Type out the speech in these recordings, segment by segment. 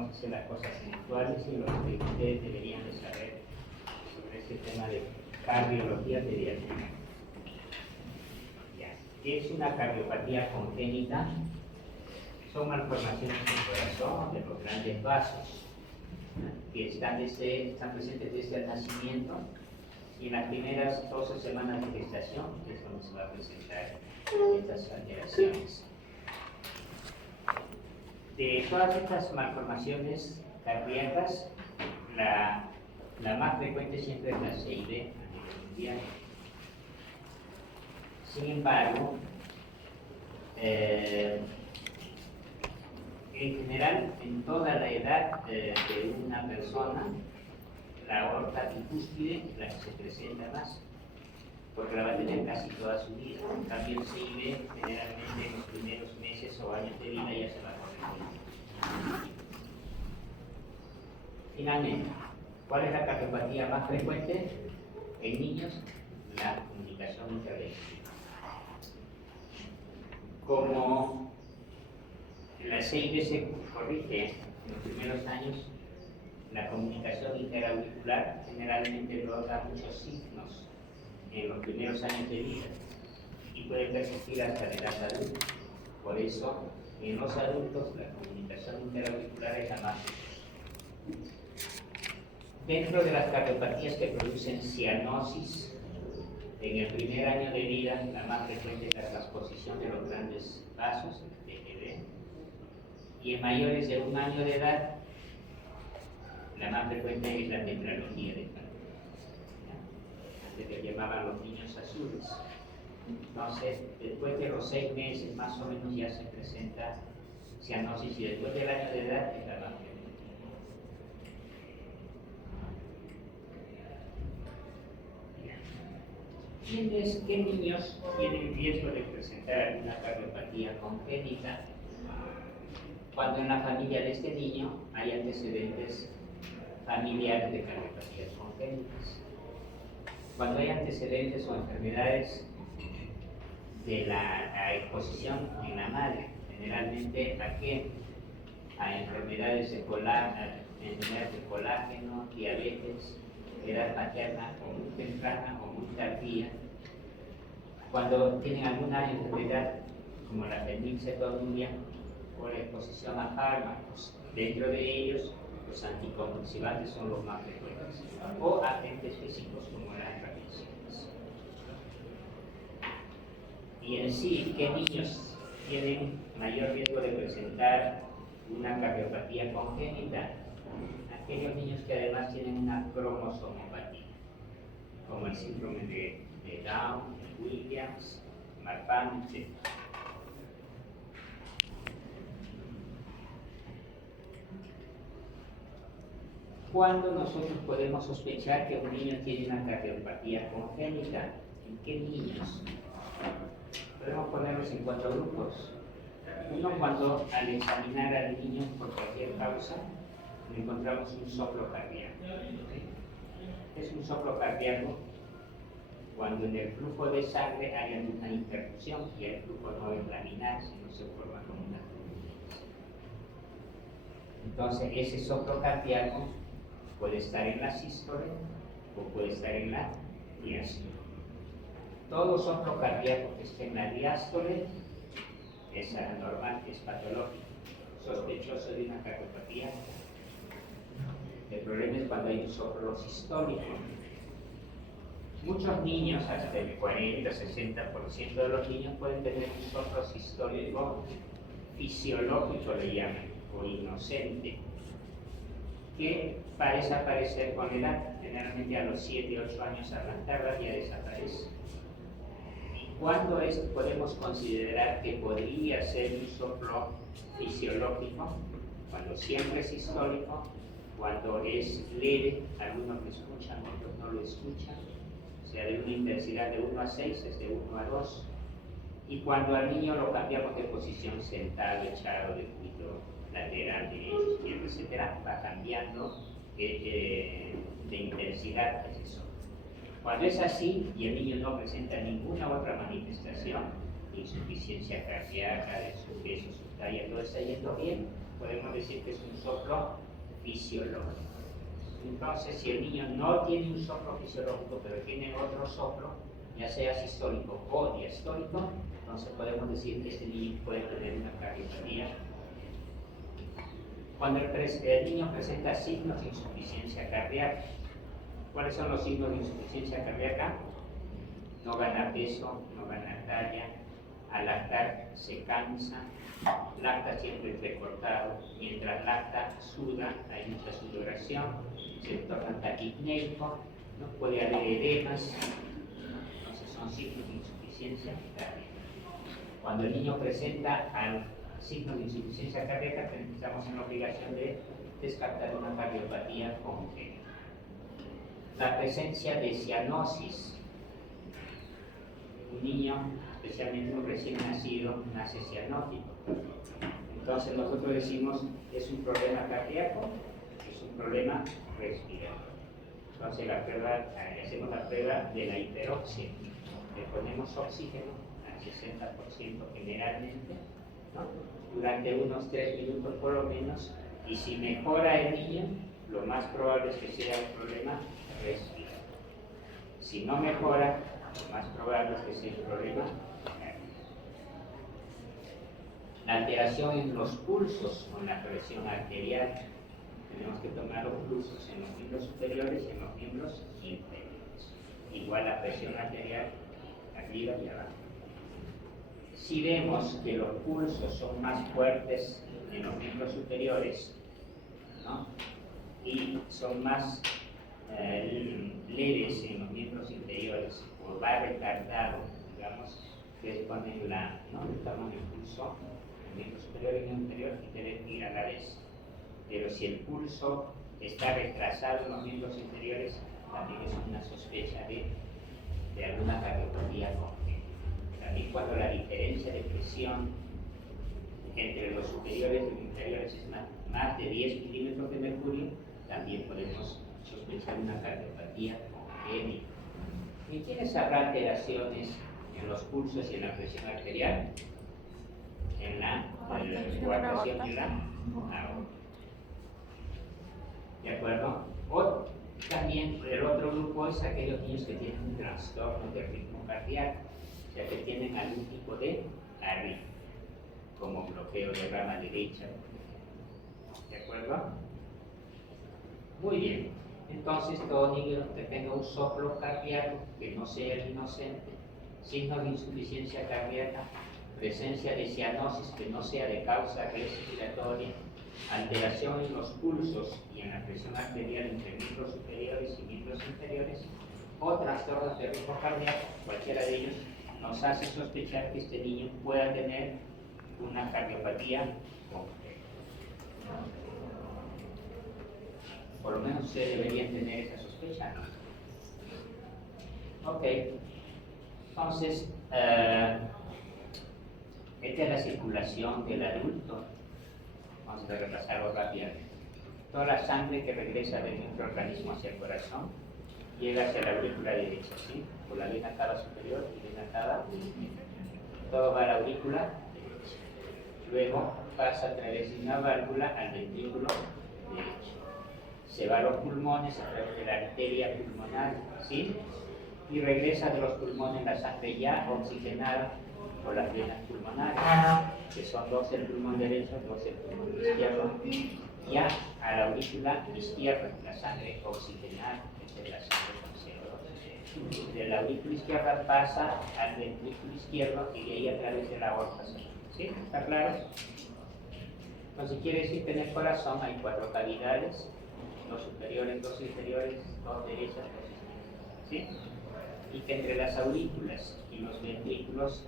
vamos a hacer las cosas puntuales y lo que ustedes deberían de saber sobre este tema de cardiología pediátrica. ¿Qué es una cardiopatía congénita? Son malformaciones del corazón, de los grandes vasos, que están presentes desde el nacimiento y en las primeras 12 semanas de gestación es donde se va a presentar estas alteraciones. De todas estas malformaciones cardíacas, la más frecuente siempre es la CIB a nivel mundial. Sin embargo, en general, en toda la edad de una persona, la aorta bicúspide es la que se presenta más, porque la va a tener casi toda su vida. En cambio, el CIB, generalmente en los primeros meses o años de vida ya se va a corregir. Finalmente, ¿cuál es la cardiopatía más frecuente? En niños, la comunicación intraventricular. Como la CIB se corrige en los primeros años, la comunicación interauricular generalmente no da muchos signos en los primeros años de vida y puede persistir hasta la edad adulta. Por eso, en los adultos, la comunicación interauricular es la más frecuente. Dentro de las cardiopatías que producen cianosis, en el primer año de vida, la más frecuente es la transposición de los grandes vasos, el TGV, y en mayores de 1 año de edad, la más frecuente es la tetralogía de Fallot. Antes le llamaban los niños azules. Entonces, después de los 6 meses, más o menos, ya se presenta cianosis, y después del año de edad es la más frecuente. ¿Qué niños tienen riesgo de presentar una cardiopatía congénita? Cuando en la familia de este niño hay antecedentes familiares de cardiopatías congénitas. Cuando hay antecedentes o enfermedades de la exposición en la madre, generalmente ¿a qué? A enfermedades de colágeno, diabetes, edad materna o muy temprana o muy tardía. Cuando tienen alguna enfermedad como la fenilcetonuria o la exposición a fármacos, dentro de ellos los anticonvulsivantes son los más frecuentes, o agentes físicos como las radiaciones. Y en sí, ¿qué niños tienen mayor riesgo de presentar una cardiopatía congénita? Aquellos niños que además tienen una cromosomopatía, como el síndrome de Down, Williams, Marfan, etc. ¿Cuándo nosotros podemos sospechar que un niño tiene una cardiopatía congénita? ¿En qué niños? Podemos ponerlos en 4 grupos. Uno, cuando al examinar al niño por cualquier causa, encontramos un soplo cardíaco. Es un soplo cardíaco cuando en el flujo de sangre hay alguna interrupción y el flujo no es laminar, sino se forma como una turbulenta. Entonces, ese soplo cardíaco puede estar en la sístole o puede estar en la diástole. Todo soplo cardíaco que esté en la diástole es anormal, es patológico, sospechoso de una cardiopatía. El problema es cuando hay un soplo sistólico. Muchos niños, hasta el 40-60% de los niños pueden tener un soplo sistólico fisiológico, le llaman, o inocente, que parece aparecer con la edad, generalmente a los 7-8 años a más tardar ya desaparece. ¿Y cuándo podemos considerar que podría ser un soplo fisiológico? Cuando siempre es sistólico, cuando es leve, algunos lo escuchan, otros no lo escuchan, o sea, de una intensidad de 1 a 6 es de 1 a 2, y cuando al niño lo cambiamos de posición sentado, echado, de cuello lateral, derecho, izquierdo, etc., va cambiando de intensidad es eso. Cuando es así y el niño no presenta ninguna otra manifestación, insuficiencia cardíaca, de su peso, su talla, todo está yendo bien, podemos decir que es un soplo fisiológico. Entonces, si el niño no tiene un soplo fisiológico, pero tiene otro soplo, ya sea sistólico o diastólico, entonces podemos decir que este niño puede tener una cardiopatía. Cuando el niño presenta signos de insuficiencia cardíaca, ¿cuáles son los signos de insuficiencia cardíaca? No gana peso, no gana talla, al lactar se cansa, lacta siempre entrecortado, mientras lacta suda, hay mucha sudoración, se torna taquipneico, ¿no? Puede haber edemas, entonces son signos de insuficiencia cardíaca. Cuando el niño presenta signos de insuficiencia cardíaca, estamos en la obligación de descartar una cardiopatía congénita. La presencia de cianosis. Un niño, especialmente un recién nacido, nace cianótico. Entonces nosotros decimos, ¿es un problema cardíaco? Es un problema respiratorio. Entonces hacemos la prueba de la hiperoxia. Le ponemos oxígeno al 60% generalmente, ¿no? Durante unos 3 minutos por lo menos, y si mejora el niño, lo más probable es que sea un problema respiratorio. Si no mejora, lo más probable es que sea un problema cardíaco. La alteración en los pulsos con la presión arterial. Tenemos que tomar los pulsos en los miembros superiores y en los miembros inferiores. Igual la presión arterial arriba y abajo. Si vemos que los pulsos son más fuertes en los miembros superiores, ¿no? Y son más leves en los miembros inferiores, o va retardado, digamos, que es cuando estamos en el pulso en el miembro superior y en el inferior y debe ir a la vez. Pero si el pulso está retrasado en los miembros inferiores, también es una sospecha de alguna cardiopatía congénita. También cuando la diferencia de presión entre los superiores y los inferiores es más de 10 milímetros de mercurio, también podemos sospechar una cardiopatía congénita. ¿Y quiénes habrá alteraciones en los pulsos y en la presión arterial? En la coartación de la aorta. ¿De acuerdo? O también el otro grupo es aquellos niños que tienen un trastorno de ritmo cardíaco, o sea que tienen algún tipo de arritmia, como bloqueo de rama derecha. ¿De acuerdo? Muy bien. Entonces, todo niño que tenga un soplo cardíaco, que no sea el inocente, signos de insuficiencia cardíaca, presencia de cianosis que no sea de causa respiratoria, alteración en los pulsos y en la presión arterial entre miembros superiores y miembros inferiores, o trastornos de ritmo cardíaco, cualquiera de ellos, nos hace sospechar que este niño pueda tener una cardiopatía congénita. Por lo menos ustedes deberían tener esa sospecha, ¿no? Ok. Entonces, esta es la circulación del adulto. Vamos a repasarlo rápidamente. Toda la sangre que regresa de nuestro organismo hacia el corazón llega hacia la aurícula derecha, ¿sí? Por la vena cava superior y vena cava inferior. Todo va a la aurícula derecha. Luego pasa a través de una válvula al ventrículo derecho. Se va a los pulmones a través de la arteria pulmonar, ¿sí? Y regresa de los pulmones la sangre ya oxigenada por las venas pulmonares, que son dos el pulmón derecho, dos el pulmón izquierdo, ya a la aurícula izquierda, la sangre oxigenada, esta es la sangre con CO2. De la aurícula izquierda pasa al ventrículo izquierdo y de ahí a través de la aorta. ¿Sí? ¿Está claro? Entonces quiere decir que en el corazón hay 4 cavidades, 2 superiores, 2 inferiores, 2 derechas, 2 izquierdas. ¿Sí? Y que entre las aurículas y los ventrículos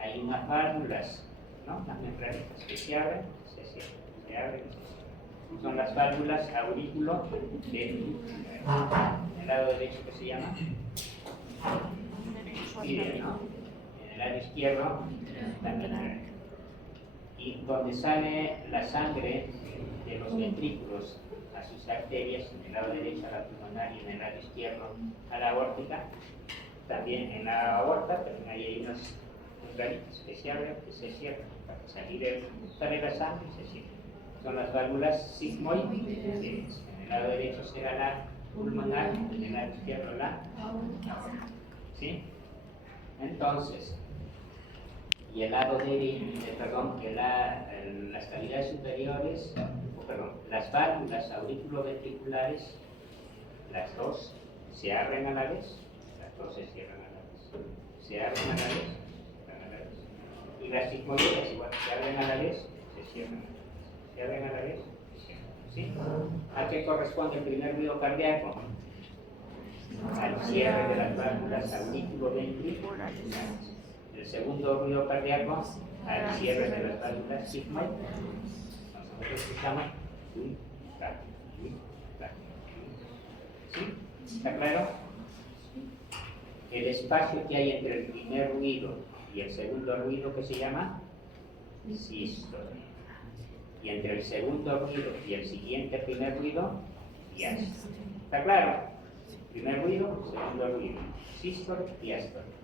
hay unas válvulas, ¿no? Unas membranitas que se abren, se cierran, se abren, se cierran. Son las válvulas aurículo-ventrículo. En el lado derecho, que se llama tibial, ¿no? En el lado izquierdo también. Y donde sale la sangre de los ventrículos a sus arterias, en el lado derecho a la pulmonar y en el lado izquierdo a la aórtica, también en la aorta, también ahí hay unas membranitas que se abren, que se cierran, para salir sale la sangre y se cierra. son las válvulas sigmoid. En el lado derecho será la pulmonar, en el lado izquierdo la. ¿Sí? Entonces, y el lado las cavidades superiores, las válvulas auriculoventriculares, las dos se abren a la vez, las dos se cierran a la vez, se abren a la vez, se cierran a la vez. Y las sigmoides igual, se abren a la vez, se cierran a la vez, se abren a la vez, se cierran. ¿Sí? ¿A qué corresponde el primer ruido cardíaco? Al cierre de las válvulas auriculoventriculares. El segundo ruido cardíaco al cierre de las válvulas sigmoid. Nosotros escuchamos ¿sí? ¿Está claro? El espacio que hay entre el primer ruido y el segundo ruido, que se llama sístole. Y entre el segundo ruido y el siguiente primer ruido, diástole. ¿Está claro? Primer ruido, segundo ruido, sístole, diástole.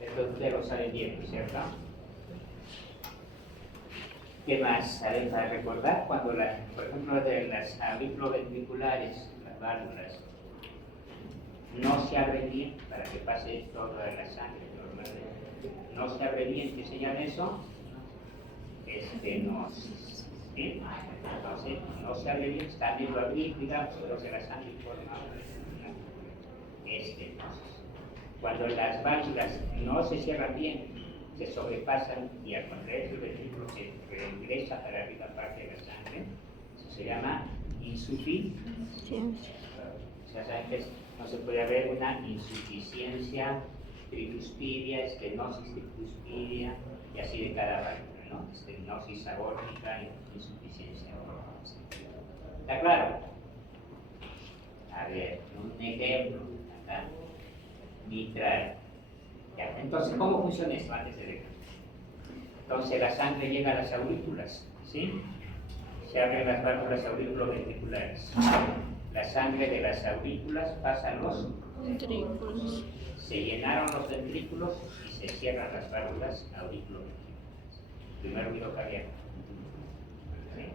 Esto ustedes lo saben bien, ¿cierto? ¿Qué más saben para recordar? Cuando, por ejemplo, de las auriculoventriculares, las válvulas, no se abre bien para que pase toda la sangre normalmente. No se abre bien, ¿qué señala eso? Estenosis. ¿Sí? Entonces, no se abre bien, está medio abrir, digamos, pero que la sangre forma una estenosis. Cuando las válvulas no se cierran bien, se sobrepasan y al contrario el ventrículo se regresa para arriba parte de la sangre, eso se llama insuficiencia. O sea, saben que no se puede haber una insuficiencia tricuspidia, estenosis tricuspidia y así de cada válvula, ¿no? Estenosis aórtica y insuficiencia aórtica. ¿Está claro? A ver, un ejemplo acá. Mitral. Ya, entonces, ¿cómo funciona esto antes de dejar? Entonces, la sangre llega a las aurículas, ¿sí? Se abren las válvulas auriculoventriculares. La sangre de las aurículas pasa a los ventrículos. Se llenaron los ventrículos y se cierran las válvulas auriculoventriculares. Primer ruido cardíaco. ¿Sí?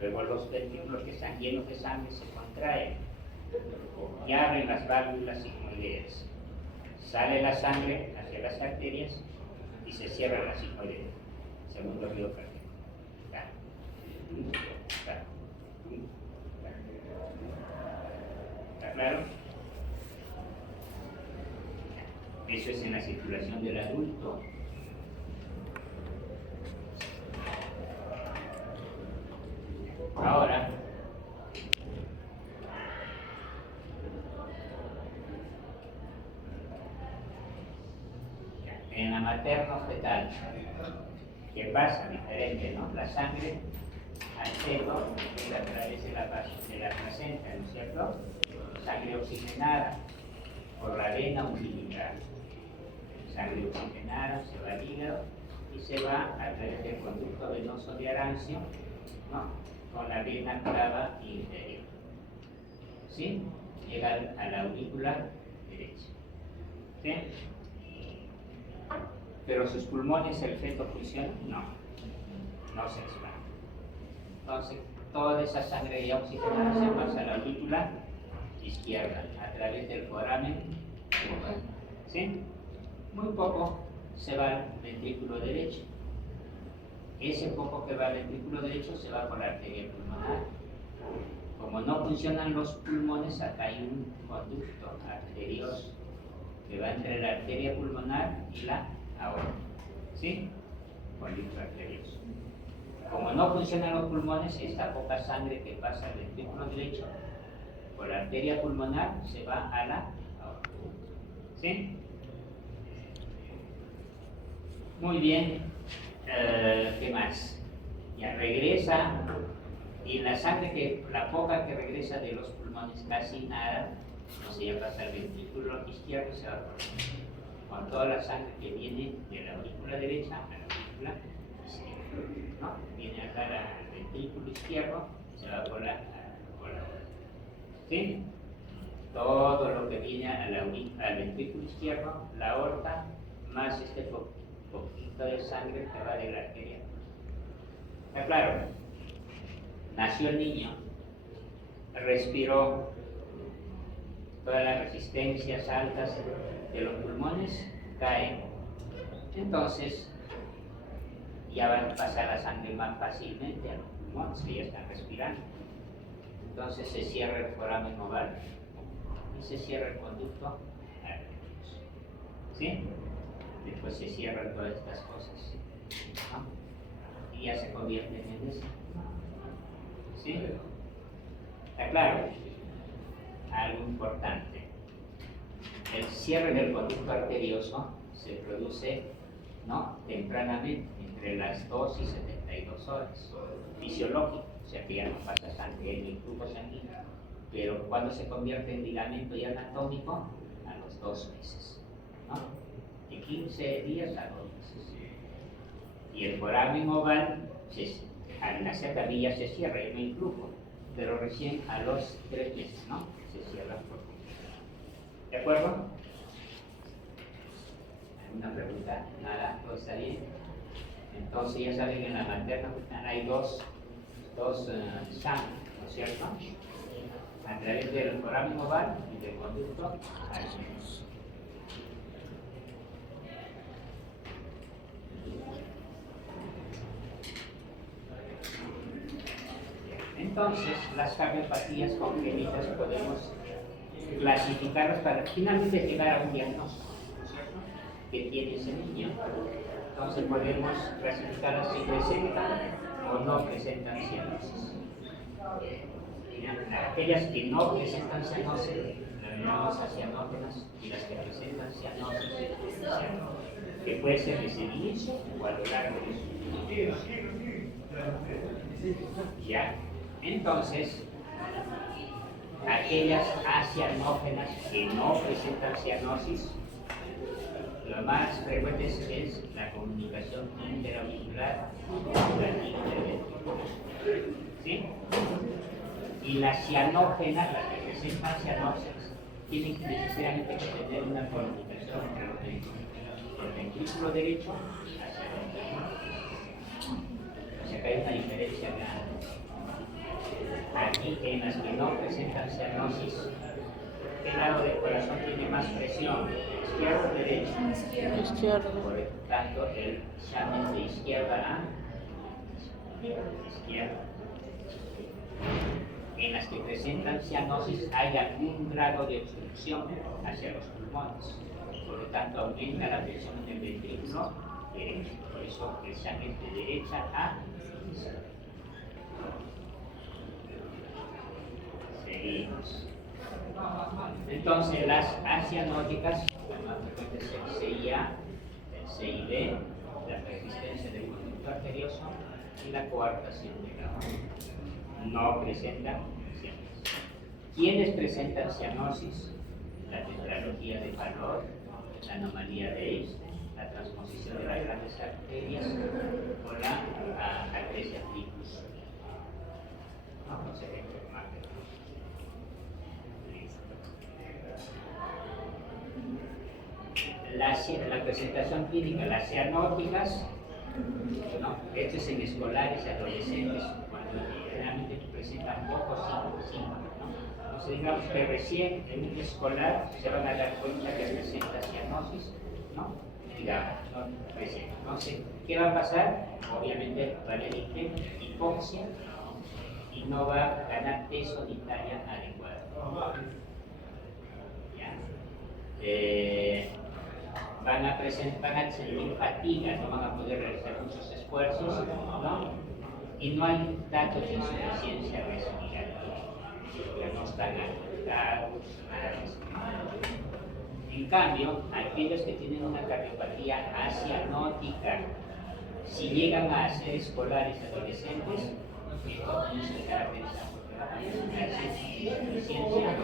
Luego los ventrículos que están llenos de sangre se contraen y abren las válvulas sigmoideas. Sale la sangre hacia las arterias y se cierran las sigmoideas. Segundo ruido cardíaco. ¿Está claro? Eso es en la circulación del adulto. Ahora, en la materno-fetal, ¿qué pasa? Diferente, ¿no? La sangre al feto llega a través de la placenta, ¿no es cierto? Sangre oxigenada por la vena umbilical. Sangre oxigenada se va al hígado y se va a través del conducto venoso de Arancio, ¿no? Con la vena cava inferior. ¿Sí? Llega a la aurícula derecha. ¿Sí? Pero sus pulmones, el feto funciona, no se expande. Entonces, toda esa sangre ya oxigenada se pasa a la aurícula izquierda, a través del foramen. ¿Sí? Muy poco se va al ventrículo derecho. Ese poco que va al ventrículo derecho se va por la arteria pulmonar. Como no funcionan los pulmones, acá hay un conducto arterioso que va entre la arteria pulmonar y la aorta. ¿Sí? Conducto arterioso. Como no funcionan los pulmones, esta poca sangre que pasa al ventrículo derecho por la arteria pulmonar se va a la aorta. ¿Sí? Muy bien. ¿Qué más? Ya regresa, y la sangre la poca que regresa de los pulmones, casi nada, no se ya pasa al ventrículo izquierdo y se va por con toda la sangre que viene de la aurícula derecha a la aurícula izquierda, ¿no? Viene acá al ventrículo izquierdo, se va por la aorta. ¿Sí? Todo lo que viene al ventrículo izquierdo, la aorta, más poquito de sangre que va de la arteria. ¿Está claro? nació el niño, respiró, todas las resistencias altas de los pulmones caen, entonces ya va a pasar la sangre más fácilmente a los pulmones que ya están respirando. Entonces se cierra el foramen oval y se cierra el conducto arterioso. ¿Sí? Después se cierran todas estas cosas, ¿no? Y ya se convierten en eso. ¿Sí? ¿Está claro? Algo importante. El cierre del conducto arterioso se produce, ¿no?, tempranamente, entre las 2 y 72 horas, fisiológico, o sea que ya no pasa sangre en el flujo sanguíneo, pero cuando se convierte en ligamento y anatómico, a los 2 meses, ¿no? De 15 días a 2 meses. Y el foramen oval, al nacer también ya se cierra, ya no hay flujo, pero recién a los 3 meses, ¿no?, se cierra por completo. ¿De acuerdo? ¿Alguna pregunta? Nada, todo está bien. Entonces ya saben que en la materna hay dos sangre, ¿no es cierto? A través del foramen oval y del conducto arterioso. Entonces, las cardiopatías congénitas podemos clasificarlas para finalmente llegar a un diagnóstico, ¿no es cierto?, que tiene ese niño. Entonces podemos clasificarlas si presentan o no presentan cianosis. Aquellas que no presentan cianosis, las llamamos acianógenas, y las que presentan cianosis, que puede ser desde el inicio o a lo largo de su vida. ¿Ya? Entonces, aquellas acianógenas que no presentan cianosis, lo más frecuente es la comunicación interauricular o la interventricular. ¿Sí? Y las cianógenas, las que presentan cianosis, tienen necesariamente que tener una comunicación entre el ventrículo derecho hacia el ventrículo. O sea que hay una diferencia grande. Aquí, en las que no presentan cianosis, ¿qué lado del corazón tiene más presión? ¿Izquierdo o derecho? Izquierdo. Por lo tanto, el examen de izquierda a izquierda. En las que presentan cianosis hay algún grado de obstrucción hacia los pulmones. Por lo tanto, aumenta la presión en el ventrículo derecho. Por eso el examen de derecha a izquierda. Seguimos. Entonces, las acianóticas, las más frecuentes es el CIA, el CID, la persistencia del conducto arterioso y la coartación de Gauss. No presentan cianosis. ¿Quiénes presentan cianosis? La tetralogía de Fallot, la anomalía de Einstein, la transposición de las grandes arterias o la atresia ficus. No se ve más. La presentación clínica, las cianóticas, no, esto es en escolares y adolescentes, cuando generalmente presentan pocos síntomas, ¿no? Entonces digamos que recién en un escolar se van a dar cuenta que presenta cianosis, ¿no? Digamos, ¿no? Recién. Entonces, ¿qué va a pasar? Obviamente va a haber hipoxia y no va a ganar peso ni talla adecuada. ¿Ya? Van a sentir fatiga, no van a poder realizar muchos esfuerzos, ¿no? Y no hay datos de insuficiencia respiratoria, ya no están afectados, nada de eso. En cambio, aquellos que tienen una cardiopatía acianótica, si llegan a ser escolares adolescentes, esto no se caracteriza porque van a presentar insuficiencia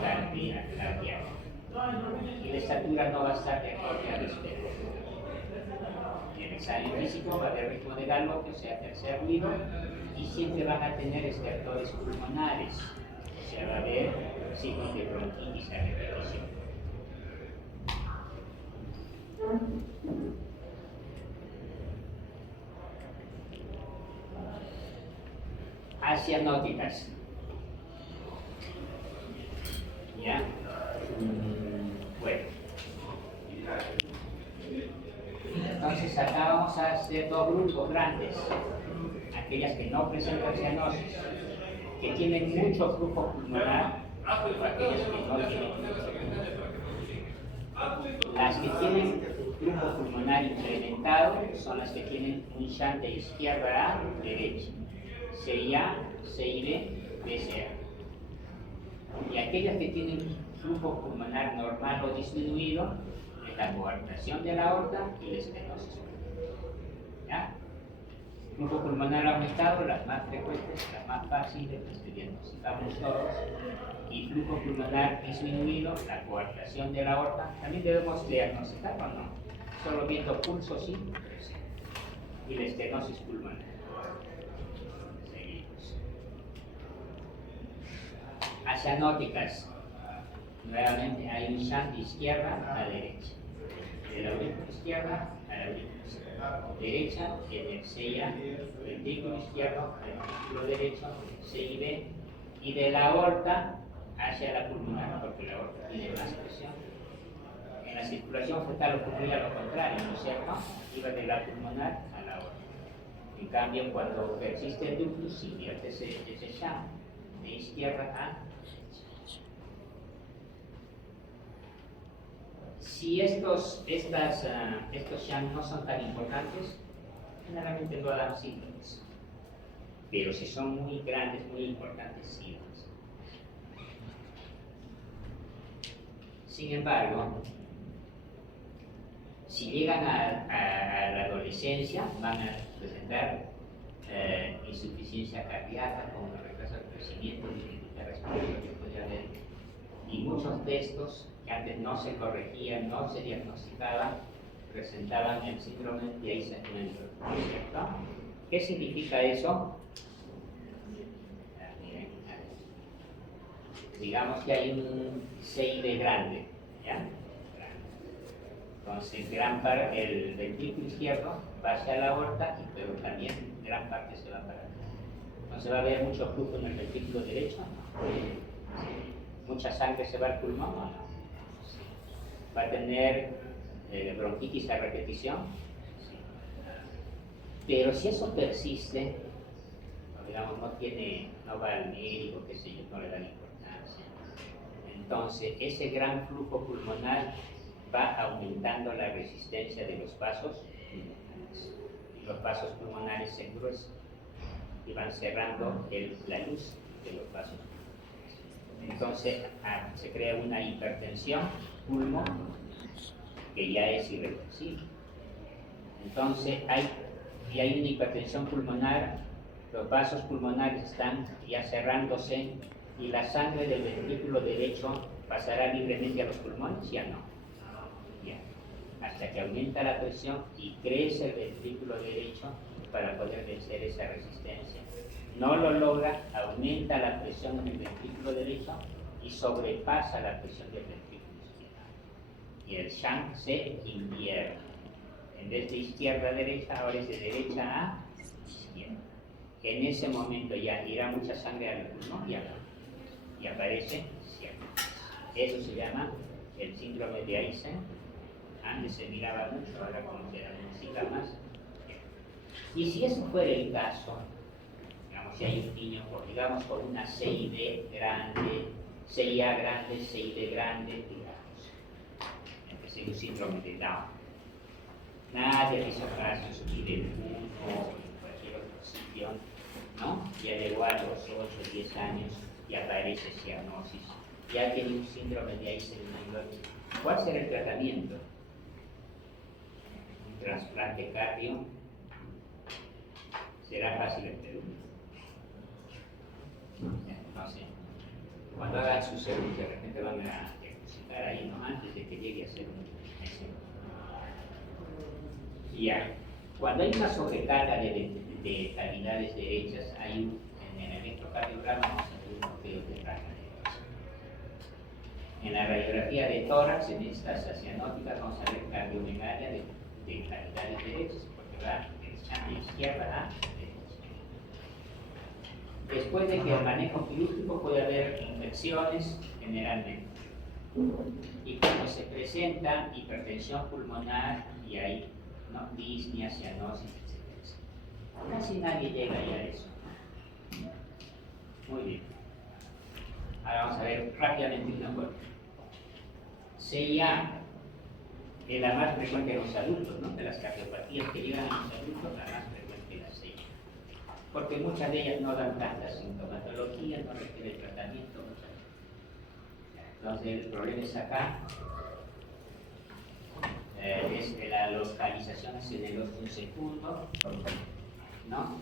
cardíaca. Y la estatura no va a estar de acorde al espejo. En el examen físico va a haber ritmo de galope, o sea, tercer ruido, y siempre van a tener estertores pulmonares, o sea, va a haber signos de bronquitis a repetición. asianóticas. ¿Ya? Bueno. Entonces acá vamos a hacer dos grupos grandes. Aquellas que no presentan cianosis, que tienen mucho flujo pulmonar, o aquellas que no tienen mucho. Las que tienen flujo pulmonar incrementado son las que tienen un shunt de izquierda a derecha. CIA, CIB, BCA. Y aquellas que tienen flujo pulmonar normal o disminuido es la coartación de la aorta y la estenosis. ¿Ya? Flujo pulmonar aumentado, las más frecuentes, las más fáciles, las que diagnosticamos todos. Y flujo pulmonar disminuido, la coartación de la aorta. También debemos diagnosticar o no. Solo viendo pulso sí, y la estenosis pulmonar. Seguimos. Asianóticas. Nuevamente hay un shunt de izquierda a derecha. De la aurícula izquierda a la aurícula derecha, en el CIA, ventrículo izquierdo, ventrículo derecho, CIB, y de la aorta hacia la pulmonar, porque la aorta tiene más presión. En la circulación fetal ocurría lo contrario, ¿no es cierto? Iba de la pulmonar a la aorta. En cambio, cuando persiste el ductus, se invierte ese shunt de izquierda a derecha. Si estos shunts no son tan importantes, generalmente no dan síntomas. Pero si son muy grandes, muy importantes, sí. Sin embargo, si llegan a la adolescencia, van a presentar insuficiencia cardíaca, como retraso del crecimiento, dificultad respiratoria, podría haber. Y muchos de estos que antes no se corregían, no se diagnosticaban, presentaban el síndrome de Eisenmenger, ¿cierto? ¿Qué significa eso? Digamos que hay un CID grande, ¿ya? Entonces, el ventrículo izquierdo va hacia la aorta, pero también gran parte se va para acá. Entonces va a haber mucho flujo en el ventrículo derecho, ¿no? Mucha sangre se va al pulmón, ¿no? Va a tener bronquitis a repetición. Pero si eso persiste, digamos, no va al médico, qué sé yo, no le da importancia. Entonces, ese gran flujo pulmonar va aumentando la resistencia de los vasos pulmonares. Y los vasos pulmonares se engruesan y van cerrando la luz de los vasos pulmonares. Entonces, se crea una hipertensión pulmonar que ya es irreversible. Entonces, hay una hipertensión pulmonar, los vasos pulmonares están ya cerrándose y la sangre del ventrículo derecho pasará libremente a los pulmones, ya no. Ya. Hasta que aumenta la presión y crece el ventrículo derecho para poder vencer esa resistencia. No lo logra, aumenta la presión en el ventrículo derecho y sobrepasa la presión del ventrículo izquierdo. Y el shunt se invierte. En vez de izquierda a derecha, ahora es de derecha a izquierda. En ese momento ya irá mucha sangre al pulmón y aparece cianosis. Eso se llama el síndrome de Eisenmenger. Antes se miraba mucho, ahora como se necesita más. Y si eso fuera el caso, digamos, si hay un niño con una CID grande, CIA grande, CID grande, digamos, que es un síndrome de Down. Nadie hizo caso ni del mundo o en cualquier otro sitio, ¿no? Ya llegó a los 8 o 10 años y aparece cianosis. Ya tiene un síndrome de Eisenmenger. ¿Cuál será el tratamiento? Un trasplante cardio. ¿Será fácil en Perú? No sé. Cuando hagan su seguro, de repente van a diagnosticar ahí, ¿no? Antes de que llegue a ser un Eisenmenger. Ya. Cuando hay una sobrecarga de cavidades derechas, en el electrocardiograma vamos a ver un bloqueo de carga derecha. En la radiografía de tórax, en estas asianóticas, vamos a ver cardiomegalia de cavidades derechas, porque va de izquierda a derecha. Después de que el manejo quirúrgico puede haber infecciones generalmente. Y cuando se presenta hipertensión pulmonar y hay disnea, cianosis, etc. Casi nadie llega ya a eso. Muy bien. Ahora vamos a ver rápidamente una cosa. CIA es la más frecuente en los adultos, ¿no? De las cardiopatías que llegan a los adultos, la más frecuente es la CIA. Porque muchas de ellas no dan tanta sintomatología, no requiere tratamiento. Entonces el problema es acá, es de la localización en el óseo segundo, ¿no?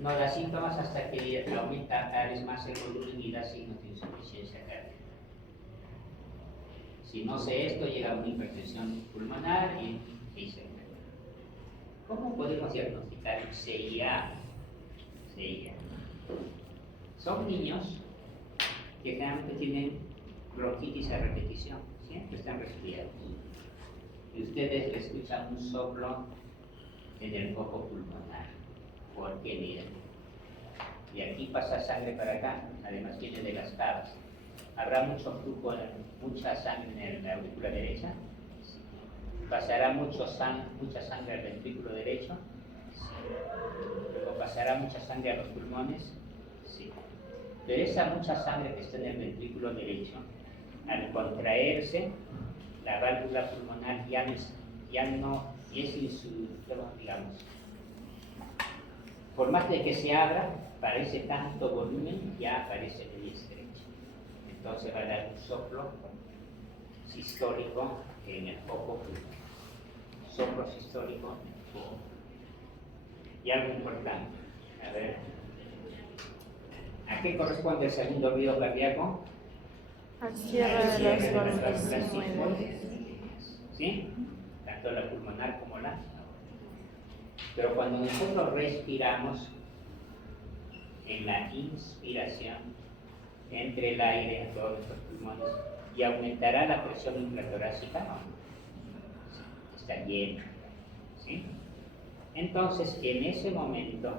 No da síntomas hasta que aumenta cada vez más el volumen y da signos de insuficiencia cardíaca. Si no sé esto, llega a una hipertensión pulmonar y se enferma. ¿Cómo podemos diagnosticar CIA? CIA. Son niños que generalmente tienen bronquitis a repetición, siempre están resfriados. Y ustedes escuchan un soplo en el foco pulmonar. ¿Por qué? Miren. Y aquí pasa sangre para acá, además viene de las cavas. ¿Habrá mucho flujo, mucha sangre en la aurícula derecha? Sí. ¿Pasará mucha sangre al ventrículo derecho? Sí. ¿Luego pasará mucha sangre a los pulmones? Sí. Pero esa mucha sangre que está en el ventrículo derecho, al contraerse, la válvula pulmonar ya no es digamos, por más de que se abra, parece tanto volumen, ya aparece muy estrecho. Entonces va a dar un soplo sistólico en el foco pulmonar. Soplo sistólico en el foco. Y algo importante, a ver, ¿a qué corresponde el segundo ruido cardíaco? Al cierre de las válvulas sigmoides. ¿Sí? Tanto la pulmonar como la. Pero cuando nosotros respiramos, en la inspiración, entre el aire en todos nuestros pulmones, y aumentará la presión intratorácica, ¿no? Está llena. ¿Sí? Entonces, en ese momento,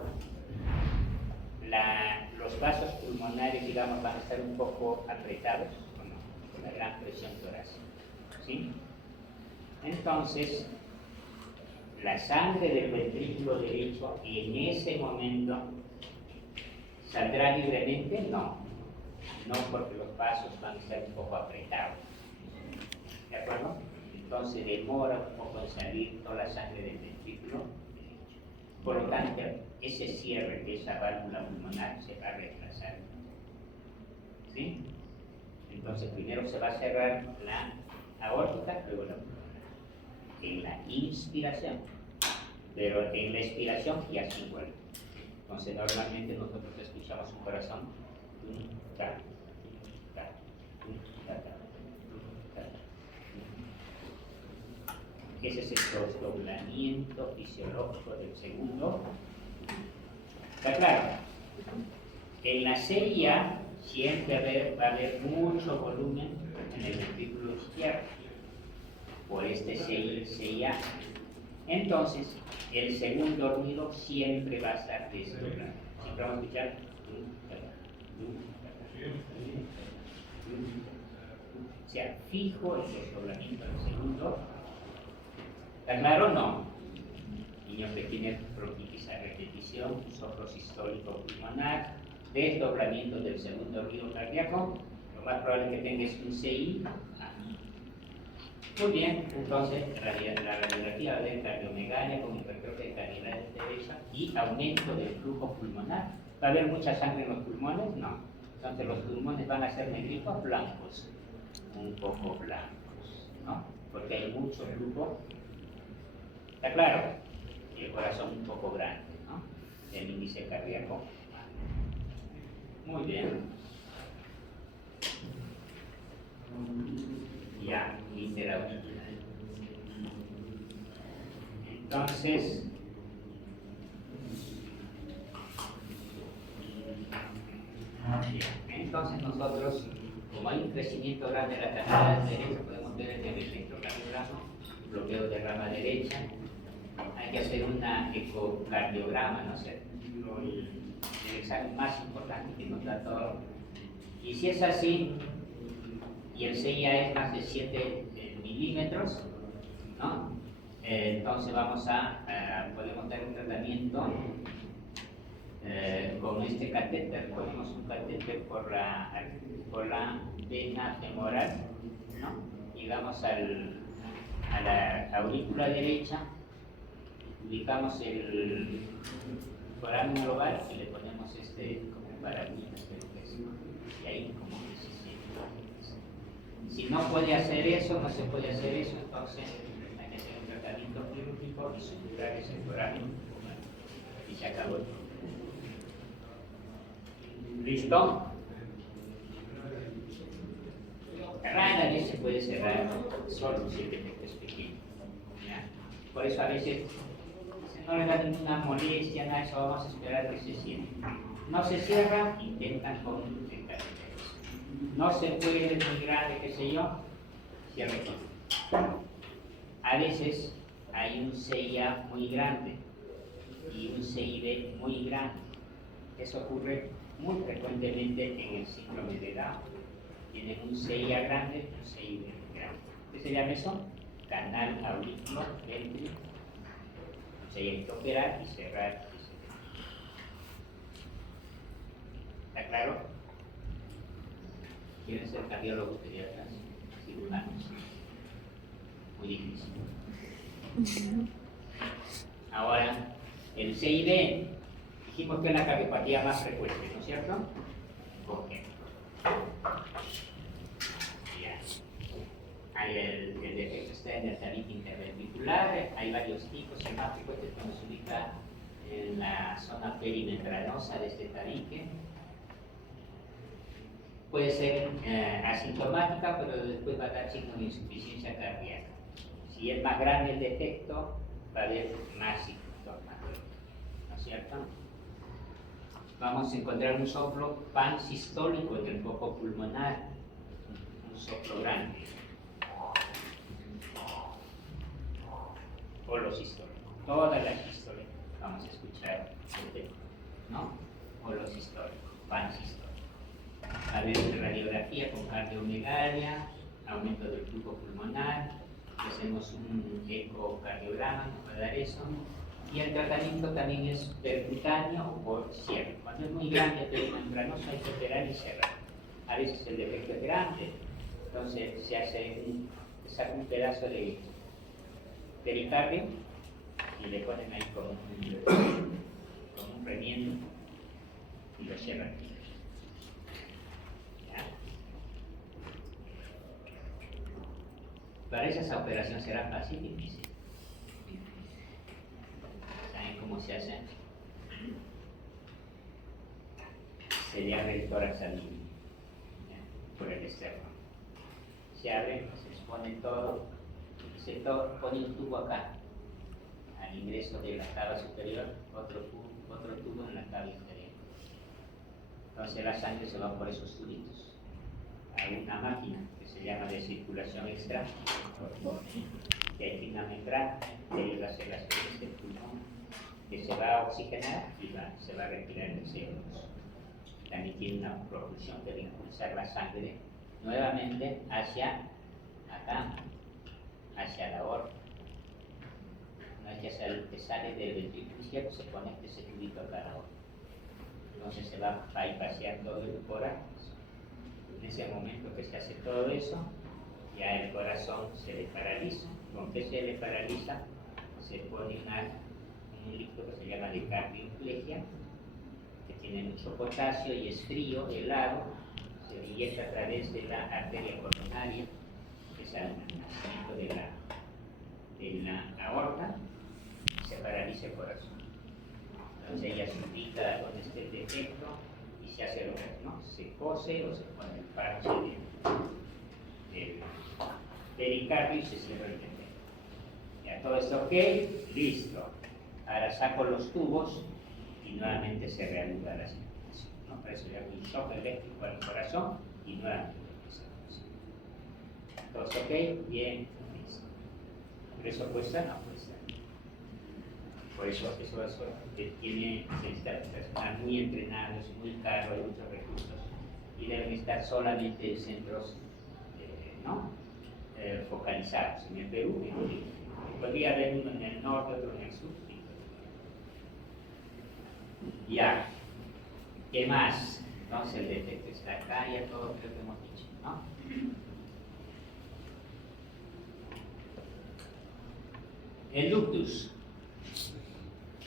los vasos pulmonares, digamos, van a estar un poco apretados, con la gran presión torácica. ¿Sí? Entonces, la sangre del ventrículo derecho en ese momento saldrá libremente, no porque los vasos van a estar un poco apretados. ¿De acuerdo? Entonces demora un poco en salir toda la sangre del ventrículo derecho. Por lo tanto, ese cierre de esa válvula pulmonar se va a retrasar. ¿Sí? Entonces primero se va a cerrar la aórtica, luego la pulmonar. En la inspiración, pero en la expiración ya se vuelve. Entonces normalmente nosotros escuchamos un corazón. Ese es el desdoblamiento fisiológico del segundo. ¿Está claro? En la CIA siempre va a haber mucho volumen en el ventrículo izquierdo por este CIA. Entonces, el segundo ruido siempre va a estar desdoblado. Siempre vamos a escuchar. O sea, fijo el desdoblamiento del segundo. ¿Está claro? No. Niños que tienen bronquitis a repetición, soplo sistólico pulmonar, desdoblamiento del segundo ruido cardíaco, lo más probable que tengas un CI. Muy bien, entonces la radiografía va a haber cardiomegalia con hipertrofia de cavidad derecha y aumento del flujo pulmonar. ¿Va a haber mucha sangre en los pulmones? No. Entonces los pulmones van a ser negritos, blancos, un poco blancos, ¿no? Porque hay mucho flujo. ¿Está claro? Y el corazón un poco grande, ¿no? El índice cardíaco. Muy bien. Ya, interauricular. Entonces, nosotros, como hay un crecimiento grande de la cavidad derecha, podemos ver en el electrocardiograma, bloqueo de rama derecha. Hay que hacer una ecocardiograma, ¿no sé? el examen más importante que nos da todo. Y si es así, y el CIA es más de 7 milímetros, ¿no? Entonces podemos dar un tratamiento con este catéter. Ponemos un catéter por la vena femoral, ¿no? Llegamos a la aurícula derecha, ubicamos el foramen global y le ponemos como parabrisas, y ahí como que se siente. Si no puede hacer eso, no se puede hacer eso, entonces hay que hacer un tratamiento quirúrgico y suturar ese foramen y se acabó. ¿Listo? Rara vez se puede cerrar solo si el defecto es pequeño. ¿Ya? Por eso a veces no le da ninguna molestia, nada, eso vamos a esperar que se cierre. No se cierra, intentan con el catéter. No se puede, es muy grande, qué sé yo, cierre con. A veces hay un CIA muy grande y un CID muy grande. Eso ocurre muy frecuentemente en el síndrome de Down. Tienen un CIA grande y un CID grande. ¿Qué se llama eso? Canal aurículo ventrículo. Se hay que operar y cerrar. ¿Está claro? ¿Quieren ser cardiólogos pediatras? Cirujanos. Muy difícil. Ahora, el CID, dijimos que es la cardiopatía más frecuente, ¿no es cierto? ¿Por qué? El defecto está en el tabique interventricular, hay varios tipos, el más frecuente cuando se ubica en la zona perimembranosa de este tabique. Puede ser asintomática, pero después va a dar signos de insuficiencia cardíaca. Si es más grande el defecto, va a haber más síntomas, ¿no es cierto? Vamos a encontrar un soplo pansistólico en el foco pulmonar, un soplo grande. O los históricos, todas las históricas vamos a escuchar, ¿no? O los históricos, pansistólico. A ver, radiografía con cardiomegalia, aumento del flujo pulmonar, hacemos un ecocardiograma, nos va a dar eso. Y el tratamiento también es percutáneo o por cierre. Cuando es muy grande, perimembranoso, hay que operar y cerrar. A veces el defecto es grande, entonces se saca un pedazo de pericardio y le ponen ahí con un remiendo y lo cierran. ¿Ya? Para esa operación será fácil y difícil. ¿Saben cómo se hace? Se le abre el tórax al niño por el externo. Se abre, se expone todo. Se pone un tubo acá, al ingreso de la cava superior, otro tubo en la cava inferior. Entonces la sangre se va por esos tubitos a una máquina que se llama de circulación extra, que hay que dinamitar, que ayuda a hacer las cosas del pulmón, que se va a oxigenar y se va a retirar el CO2. También tiene una propulsión que va a impulsar la sangre nuevamente hacia acá, hacia la aorta. Una vez que sale del ventrículo izquierdo, se conecta ese tubito acá a la aorta. Entonces se va a bypassear todo el corazón. En ese momento que se hace todo eso, ya el corazón se le paraliza. ¿Con qué se le paraliza? Se pone un líquido que se llama de cardioimplegia, que tiene mucho potasio y es frío, helado, se inyecta a través de la arteria coronaria, que es al nacimiento de la aorta, se paraliza el corazón. Entonces ella se ubica con este defecto y se hace lo mismo, ¿no? Se cose o se pone el parche del pericardio y se cierra el defecto. Ya todo está ok, listo. Ahora saco los tubos y nuevamente se reanuda la circulación, ¿no? Para eso le hago un shock eléctrico al corazón y nuevamente circulación. Todo está ok, bien, listo. ¿Pero eso cuesta? No cuesta. Por eso que necesitan personal muy entrenados, muy caro, hay muchos recursos, y deben estar solamente en centros ¿no? Focalizados. En el Perú, podría haber uno en el norte, otro en el sur. Ya, ¿qué más? Entonces el defecto está acá, ya todo creo que hemos dicho, ¿no? El ductus.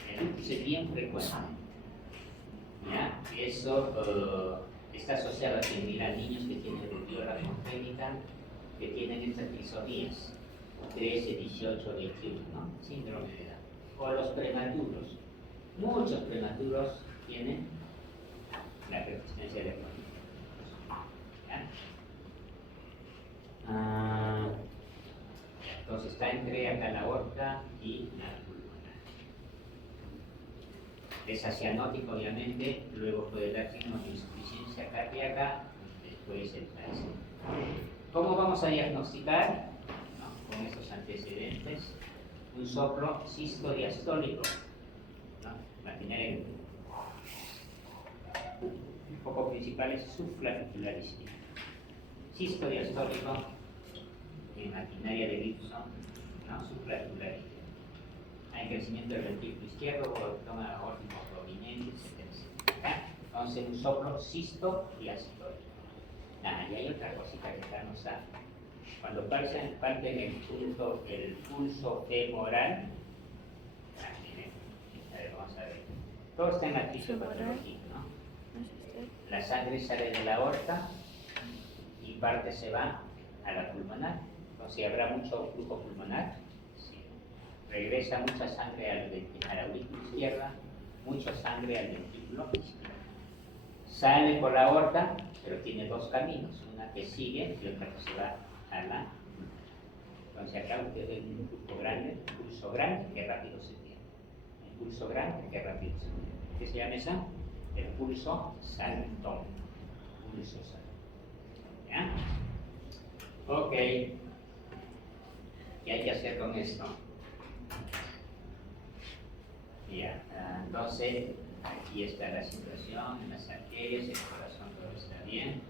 El ductus es bien frecuente. ¿Ya? Eso está asociado a que mira niños que tienen rubiola congénita, que tienen estas trisonías, 13, 18, 21, ¿no? Síndrome de edad. O los prematuros. Muchos prematuros tienen la persistencia de entonces está entre acá la aorta y la pulmonar. Es asianótico, obviamente, luego puede dar signos de insuficiencia cardíaca, después el cáncer. ¿Cómo vamos a diagnosticar? ¿No? Con estos antecedentes, un soplo sistodiastólico. Imaginen el foco principal es subflavicular-isquémico. Sistodiastólico en maquinaria de Gibson, ¿no? Subflavicular-isquémico. Hay crecimiento del ventrículo izquierdo, toma aórtico prominente, etc. Entonces un soplo sistodiastólico. Y hay otra cosita que acá no sabe. Cuando parten el pulso femoral, vamos a ver. Todo está en la fisiopatología, ¿no? La sangre sale de la aorta y parte se va a la pulmonar. Entonces habrá mucho flujo pulmonar. Sí. Regresa mucha sangre a la aurícula izquierda, mucha sangre al ventrículo izquierdo. Sale por la aorta, pero tiene dos caminos, una que sigue y otra que se va a la. Entonces acá usted ve un pulso grande, que rápido se tiene. Un pulso grande, que rápido se tiene. ¿Qué se llama esa? El pulso saltón. Pulso saltón. ¿Ya? Ok. ¿Qué hay que hacer con esto? Ya, entonces, aquí está la situación, en las arterias, el corazón todo está bien.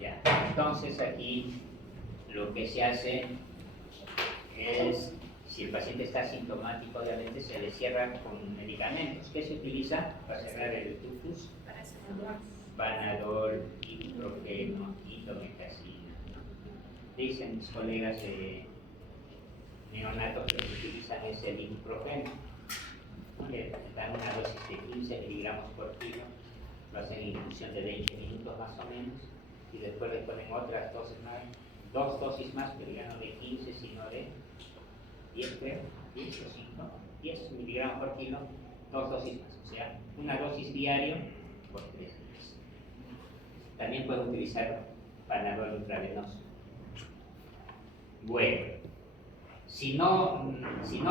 Ya, entonces aquí lo que se hace es, si el paciente está asintomático, obviamente se le cierra con medicamentos. ¿Qué se utiliza para cerrar el ductus? Panadol, ibuprofeno, indomethacina. Dicen mis colegas neonatos que utilizan ese ibuprofeno. Le dan una dosis de 15 miligramos por kilo, lo hacen en infusión de 20 minutos más o menos, y después le ponen otras dosis más, dos dosis más, pero ya no de 15, sino de 10, creo, 10 o 5, 10 miligramos por kilo, dos dosis más, o sea, una dosis diario por 3 días. También pueden utilizar Panadol intravenoso. Bueno, si no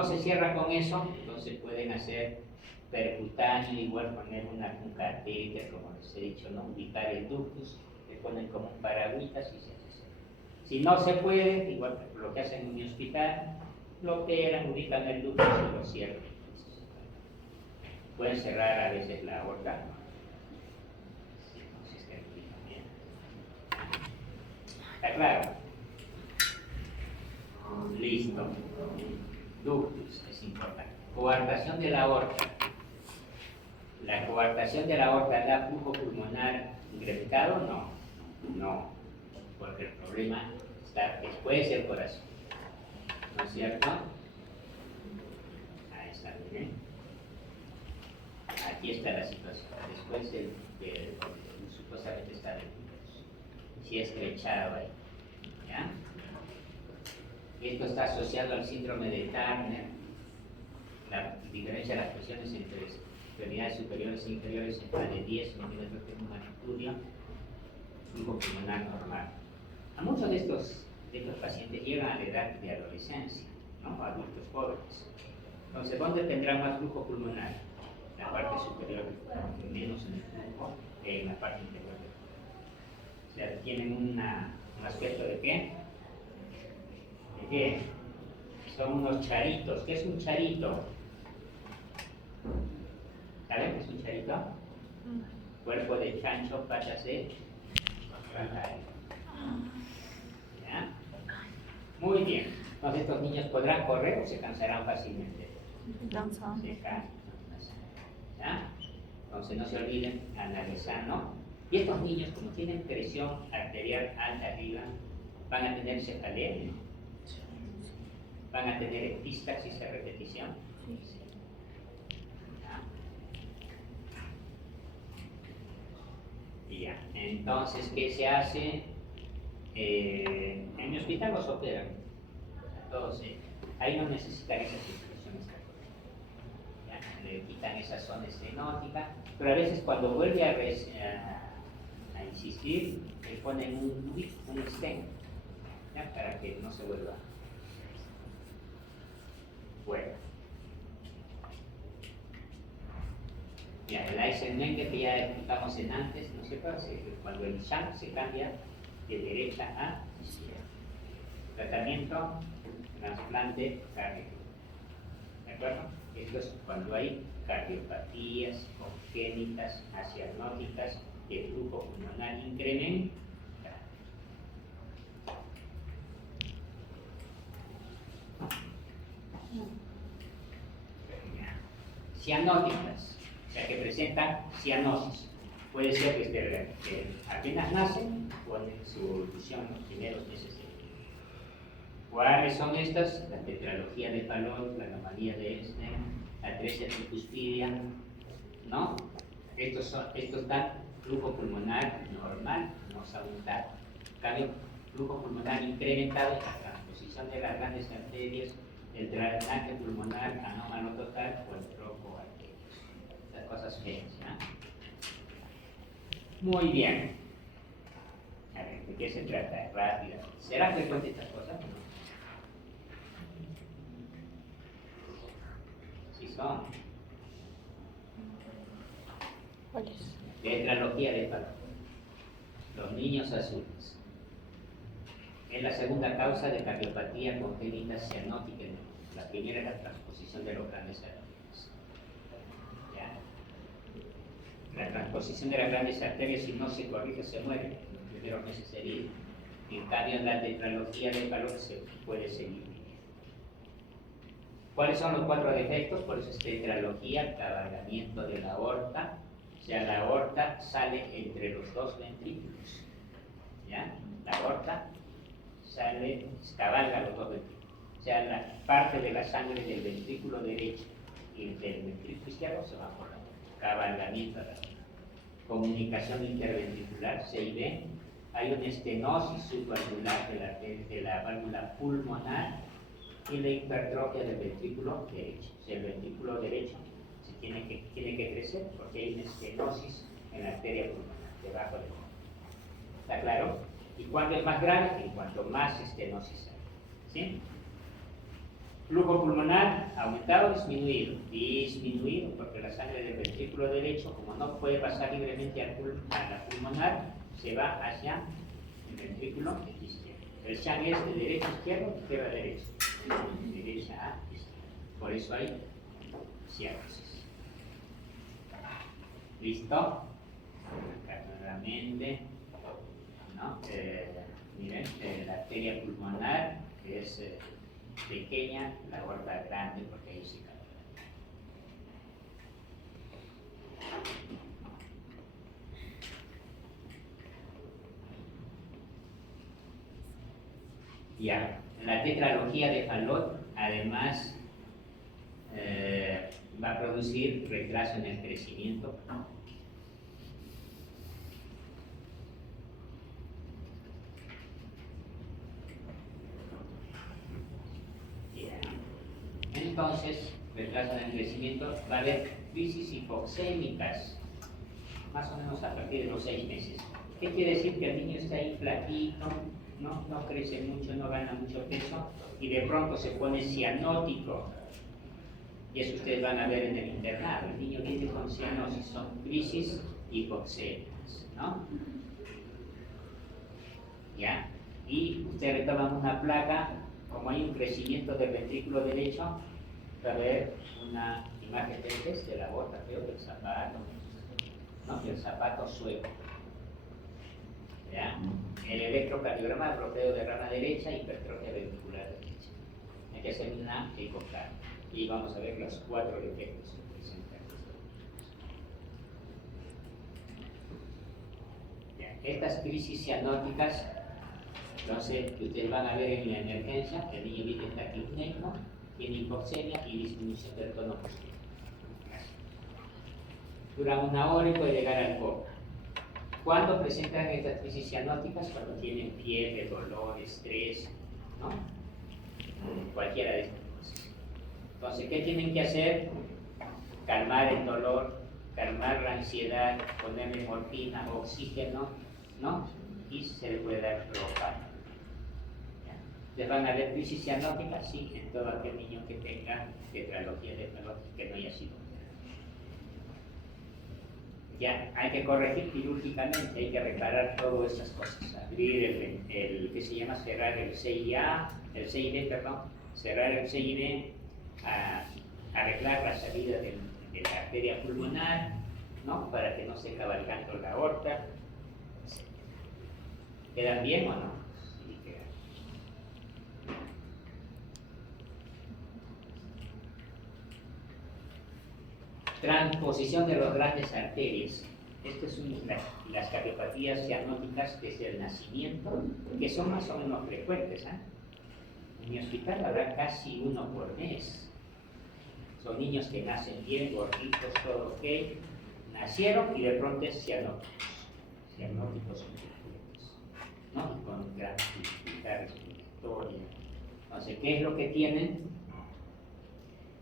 se cierra con eso, entonces pueden hacer percutáneo, igual poner un catéter, como les he dicho, no ubicar el ductus, le ponen como un paragüitas y se hace. Si no se puede, igual lo que hacen en mi hospital, lo operan, ubican el ductus y lo cierran. Pueden cerrar a veces la aorta. ¿Está claro? Listo. Ductus es importante. Coartación de la aorta. ¿La coartación de la aorta da flujo pulmonar incrementado? No. No. Porque el problema está después del corazón. ¿No es cierto? Ahí está bien. Aquí está la situación. Después supuestamente está el si es estrechado ahí. ¿Ya? Esto está asociado al síndrome de Turner, la diferencia de las presiones entre extremidades superiores e inferiores está de 10 milímetros de magnitud, flujo pulmonar normal. A muchos de estos pacientes llegan a la edad de adolescencia, ¿no? Adultos jóvenes. Entonces, ¿dónde tendrán más flujo pulmonar? la parte superior menos en el flujo que en la parte interior del flujo. O sea, tienen un aspecto de qué? ¿De qué? Son unos charitos. ¿Qué es un charito? ¿Saben qué es un charito? Cuerpo de chancho, patas de rata. ¿Ya? Muy bien. Entonces estos niños podrán correr o se cansarán fácilmente. Danza. Se cansan. ¿Ya? Entonces no se olviden analizar, ¿no? Y estos niños, como tienen presión arterial alta arriba, van a tener cefalea, ¿no? Van a tener epistaxis a repetición. Ya. Entonces, ¿qué se hace? En mi hospital los operan. Entonces, ahí no necesitan esas instrucciones. Le quitan esa zona estenótica, pero a veces cuando vuelve a insistir, le ponen un stent, ¿ya? Para que no se vuelva. Bueno. Mira, el Eisenmenger que ya explicamos en antes, ¿no es cierto? Cuando el shunt se cambia de derecha a izquierda. Tratamiento, trasplante cardíaco. ¿De acuerdo? Esto es cuando hay cardiopatías congénitas acianóticas de flujo pulmonar incremental. Cianóticas, o sea que presentan cianosis. Puede ser desde que apenas nacen o en su evolución los primeros meses de vida. ¿Cuáles son estas? La tetralogía de Fallot, la anomalía de Elsner, la atresia tricuspidia, ¿no? Estos dan flujo pulmonar normal, no salutar. Cambio, flujo pulmonar incrementado, la transposición de las grandes arterias, el drenaje pulmonar anómalo total o el troco arterial. Estas cosas feas, ¿no? Muy bien. A ver, ¿de qué se trata? Rápida. ¿Será frecuente estas cosas? Sí son. ¿Cuál es? Tetralogía de Fallot. Los niños azules. Es la segunda causa de cardiopatía congénita cianótica en el mundo. La primera es la transposición de los grandes arterias. ¿Ya? La transposición de las grandes arterias, si no se corrige, se muere en los primeros meses de vida. En cambio, en la tetralogía de Fallot se puede seguir. ¿Cuáles son los 4 defectos? Por eso es tetralogía, cabalgamiento de la aorta. O sea, la aorta sale entre los dos ventrículos. ¿Ya? La aorta sale, cabalga los dos ventrículos. O sea, la parte de la sangre del ventrículo derecho y del ventrículo izquierdo se va por la aorta. Cabalgamiento de la aorta. Comunicación interventricular, C y B. Hay una estenosis subvalvular de la válvula pulmonar y la hipertrofia del ventrículo derecho. O sea, el ventrículo derecho tiene que crecer porque hay una estenosis en la arteria pulmonar, debajo del ojo. ¿Está claro? ¿Y cuándo es más grave? En cuanto más estenosis hay. ¿Sí? Flujo pulmonar aumentado o disminuido. Disminuido porque la sangre del ventrículo derecho, como no puede pasar libremente a la pulmonar, se va hacia el ventrículo izquierdo. El sangre es de derecha a izquierda, izquierda a derecha. Derecha a izquierda. Por eso hay cianosis. ¿Listo? Acá nuevamente, ¿no? Miren, la arteria pulmonar, que es pequeña, la aorta grande, porque ahí se cae. Ya, la tetralogía de Fallot, además, va a producir retraso en el crecimiento. Entonces, retraso en el crecimiento, va a haber crisis hipoxémicas, más o menos a partir de los 6 meses. ¿Qué quiere decir? Que el niño está ahí flaquito, no crece mucho, no gana mucho peso, y de pronto se pone cianótico. Y eso ustedes van a ver en el internado. El niño viene son cianosis, son crisis hipoxémicas, ¿no? ¿Ya? Y ustedes toman una placa, como hay un crecimiento del ventrículo derecho, va a ver una imagen de la bota, creo, del zapato, ¿no? Del zapato sueco. ¿Ya? El electrocardiograma, bloqueo de rama derecha, hipertrofia ventricular derecha. Hay que hacer una ecocardia. Y vamos a ver los 4 defectos que presentan. Estas crisis cianóticas, entonces, que ustedes van a ver en la emergencia, el niño viene taquipneico, tiene hipoxemia y disminución del tono muscular. Dura 1 hora y puede llegar al coma. ¿Cuándo presentan estas crisis cianóticas? Cuando tienen fiebre, dolor, estrés, ¿no? Cualquiera de estas cosas. Entonces, ¿qué tienen que hacer? Calmar el dolor, calmar la ansiedad, ponerle morfina, oxígeno, ¿no? Y se le puede dar propano. ¿Les van a ver crisis cianóticas? Sí, en todo aquel niño que tenga tetralogía de que no haya sido. Ya, hay que corregir quirúrgicamente, hay que reparar todas esas cosas, abrir el que se llama cerrar el CIA, el CID, perdón, cerrar el CID, arreglar la salida de la arteria pulmonar, ¿no? Para que no se cabalgando la aorta. ¿Quedan bien o no? Sí, quedan. Transposición de las grandes arterias. Estas son las cardiopatías cianóticas desde el nacimiento, que son más o menos frecuentes. En mi hospital habrá casi 1 por mes. Son niños que nacen bien, gorditos, todo ok, nacieron y de pronto es cianóticos. Cianóticos son frecuentes, ¿no? Y con gran dificultad respiratoria. Entonces, ¿qué es lo que tienen?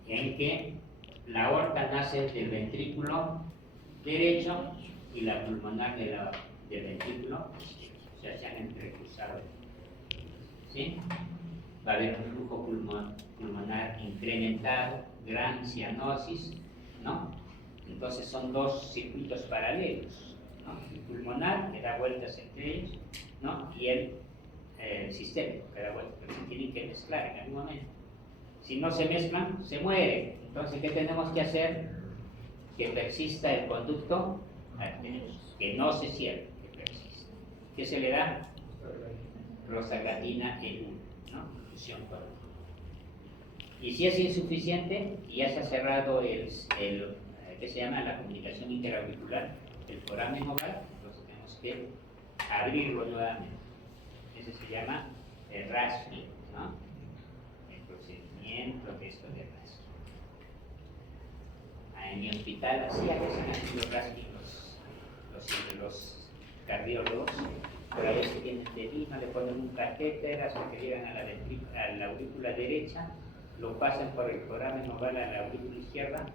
En que la aorta nace del ventrículo derecho y la pulmonar del ventrículo izquierdo, o sea, se han entrecruzado. ¿Sí? Va a haber un flujo pulmonar incrementado, gran cianosis, ¿no? Entonces son 2 circuitos paralelos, ¿no? El pulmonar que da vueltas entre ellos, ¿no? Y el sistémico que da vueltas, pero se tienen que mezclar en algún momento. Si no se mezclan, se muere. Entonces, ¿qué tenemos que hacer? Que persista el conducto arterioso, que no se cierre, que persista. ¿Qué se le da? Prostaglandina E1, ¿no? Infusión total. Y si es insuficiente, y ya se ha cerrado que se llama la comunicación interauricular, el foramen oval, entonces tenemos que abrirlo nuevamente. Ese se llama el RASPI, ¿no? De esto de rasking. En mi hospital así a veces han sido rasking los cardiólogos, pero a veces tienen de lima, le ponen un catéter hasta que llegan a la aurícula derecha, lo pasan por el foramen oval a la aurícula izquierda,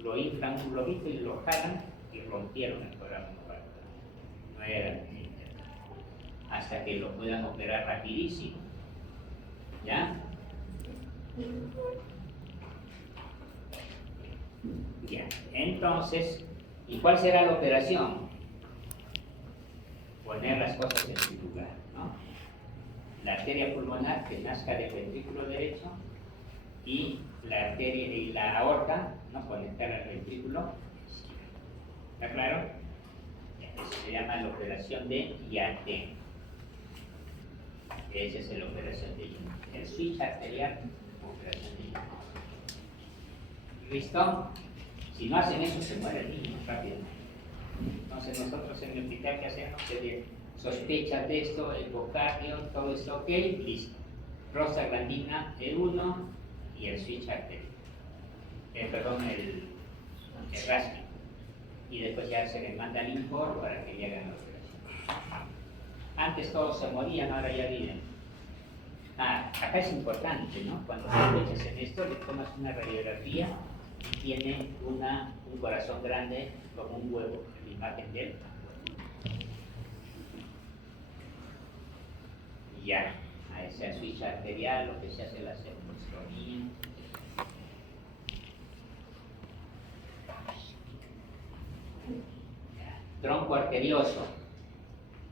lo inflan un globito y lo jalan y rompieron el foramen oval. No era hasta que lo puedan operar rapidísimo. ¿Ya? Ya, entonces, ¿y cuál será la operación? Poner las cosas en su lugar, ¿no? La arteria pulmonar que nazca del ventrículo derecho y la arteria y la aorta, ¿no? Conectar al ventrículo izquierdo. ¿Está claro? Eso se llama la operación de Yaten. Esa es la operación de Yaten. El switch arterial. ¿Listo? Si no hacen eso, se muere el niño rápidamente. Entonces nosotros en el hospital que hacemos sería sospecha de esto, ecocardio, todo esto ok, listo. Prostaglandina E1 y el switch arterial. El RASPI. Y después ya se les manda el informe para que le hagan la operación. Antes todos se morían, ahora ya viven. Acá es importante, ¿no? Cuando sospechas en esto, le tomas una radiografía y tiene un corazón grande como un huevo, la imagen de él. Y ya, a esa switch arterial, lo que se hace la septicemia. Ya. Tronco arterioso,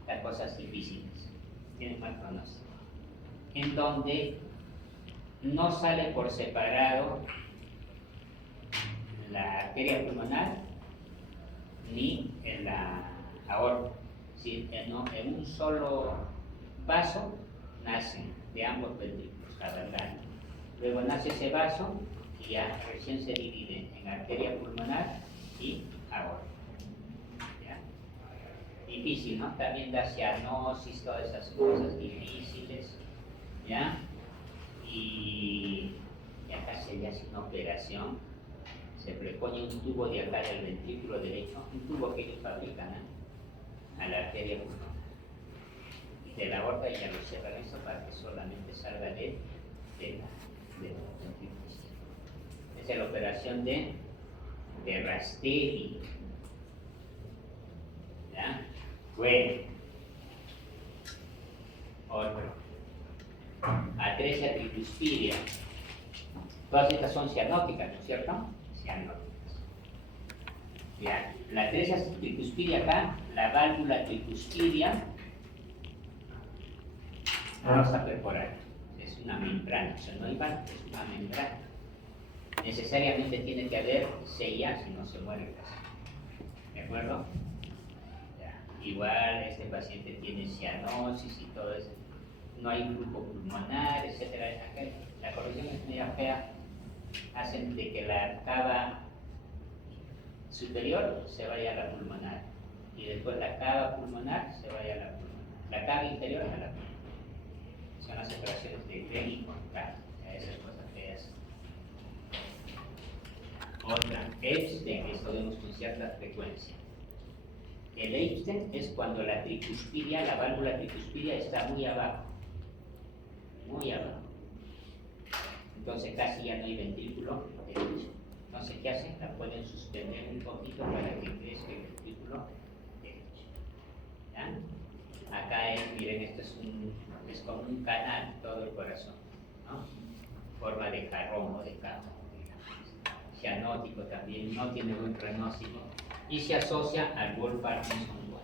las cosas difíciles, tienen mal pronóstico. En donde no sale por separado la arteria pulmonar ni en la aorta. Si en un solo vaso nacen de ambos ventrículos, cavernario. Luego nace ese vaso y ya recién se divide en arteria pulmonar y aorta. ¿Ya? Difícil, ¿no? También da cianosis, todas esas cosas difíciles. ¿Ya? Y acá se le hace una operación, se prepone un tubo de acá del ventrículo derecho, un tubo que ellos fabrican, a la arteria pulmonar. Y de la aorta ya lo cierran eso para que solamente salga de los ventrículos. Esa es la operación de Rastelli. ¿Ya? Bueno. Otro. Atresia tricuspidia. Todas estas son cianóticas, ¿no es cierto? Cianóticas. Ya. La atresia tricuspidia acá, la válvula tricuspidia, vamos a perforar. Es una membrana, o sea, no hay válvula, es una membrana. Necesariamente tiene que haber CIA, si no se muere el caso. ¿De acuerdo? Ya. Igual este paciente tiene cianosis y todo eso. No hay grupo pulmonar, etc. La corrección es media fea, hacen de que la cava superior se vaya a la pulmonar y después la cava pulmonar se vaya a la pulmonar, la cava interior a la pulmonar. Son las operaciones de clínico, esas cosas feas. Otra, Epstein, que podemos con cierta frecuencia. El Epstein es cuando la tricuspidia, la válvula tricuspidia está muy abajo. Muy abajo. Entonces casi ya no hay ventrículo derecho. Entonces, ¿qué hacen? La pueden suspender un poquito para que crezca el ventrículo derecho. ¿Ya? Acá miren, esto es como un canal, todo el corazón, ¿no? Forma de jarrón o de capa. Cianótico también, no tiene buen pronóstico y se asocia al Wolff-Parkinson-White.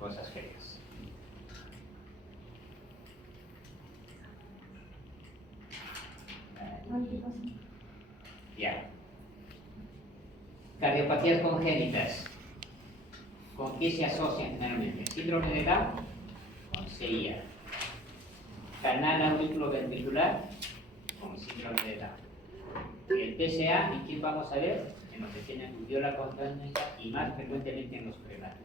Cosas feas. Ya. Cardiopatías congénitas. ¿Con qué se asocian generalmente? Síndrome de Down con CIA. Canal auriculoventricular con síndrome de Down. El PCA, ¿y quién vamos a ver? En los que tienen uviola congénita y más frecuentemente en los prenatos.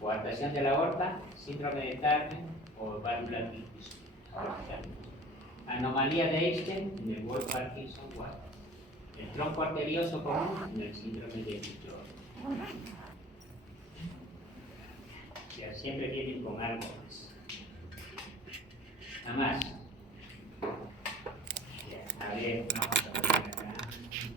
Coartación de la aorta, síndrome de Turner o válvula tricuspide. Anomalía de Epstein en el Wolff-Parkinson-White. El tronco arterioso común en el síndrome de Victor. Ya siempre vienen con algo más. Nada más. A ver, no.